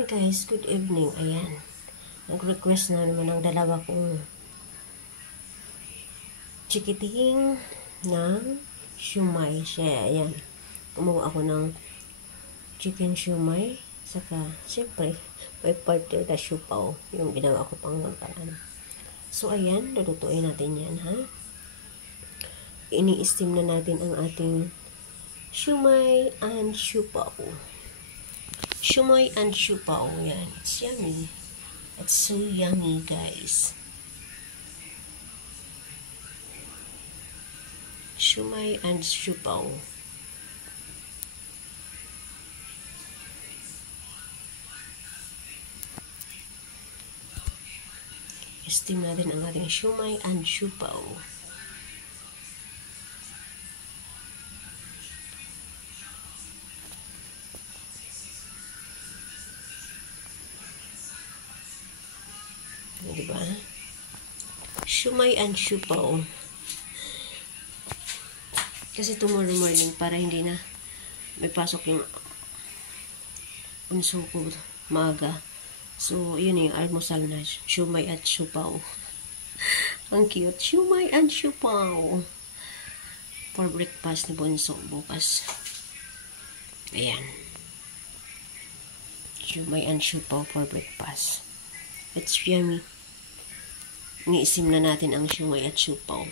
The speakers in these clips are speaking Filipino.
Hey guys, good evening. Ayan. Nag-request na naman ang dalawa kong chikiting ng siumay. Siya, ayan. Kumuha ako ng chicken siumay. Saka, siyempre, may partner na siupaw. Yung ginawa ko pang nampalan. So, ayan. Lulutuin natin yan, ha? Ini-steam na natin ang ating siumay and siupaw. Siumay and siupaw. Yan. It's yummy. It's so yummy, guys. Siumay and siupaw. Steam natin ang ating siumay and siupaw. Diba? Siumay and siupaw. Kasi tomorrow morning para hindi na may pasok yung unso ko maaga. So, yun yung almusal na siumay at siupaw. Ang cute. Siumay and siupaw. For breakfast ni Bunso bukas. Ayan. Siumay and siupaw for breakfast. It's yummy. Niisim na natin ang siumay at siupaw.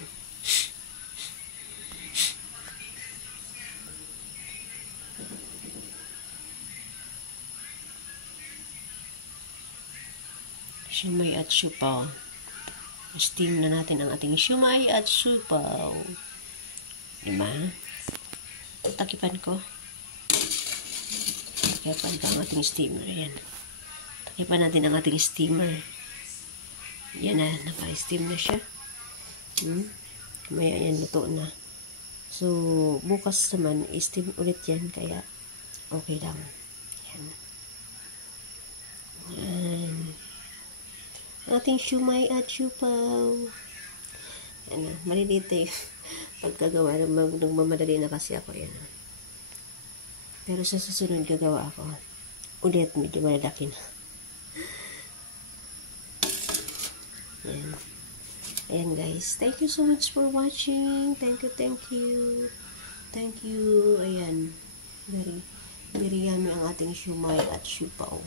Siumay at siupaw. Steam na natin ang ating siumay at siupaw. Diba? Takipan ko. Takipan ko ang ating steamer. Ayan. Takipan natin ang ating steamer. Yan na. Naka-steam na siya. Maya yan. Luto na. So, bukas naman, steam ulit yan. Kaya, okay lang. Yan. Yan. Ating siumay at siupaw. Yan na. Maliliit eh. Pagkagawa, nagmamadali na kasi ako. Yan na. Pero sa susunod gagawa ako. Ulit, medyo malalaki na. Yan. Ayan guys. Thank you so much for watching. Thank you, thank you. Thank you. Ayan. Very yummy ang ating siumay at siupaw.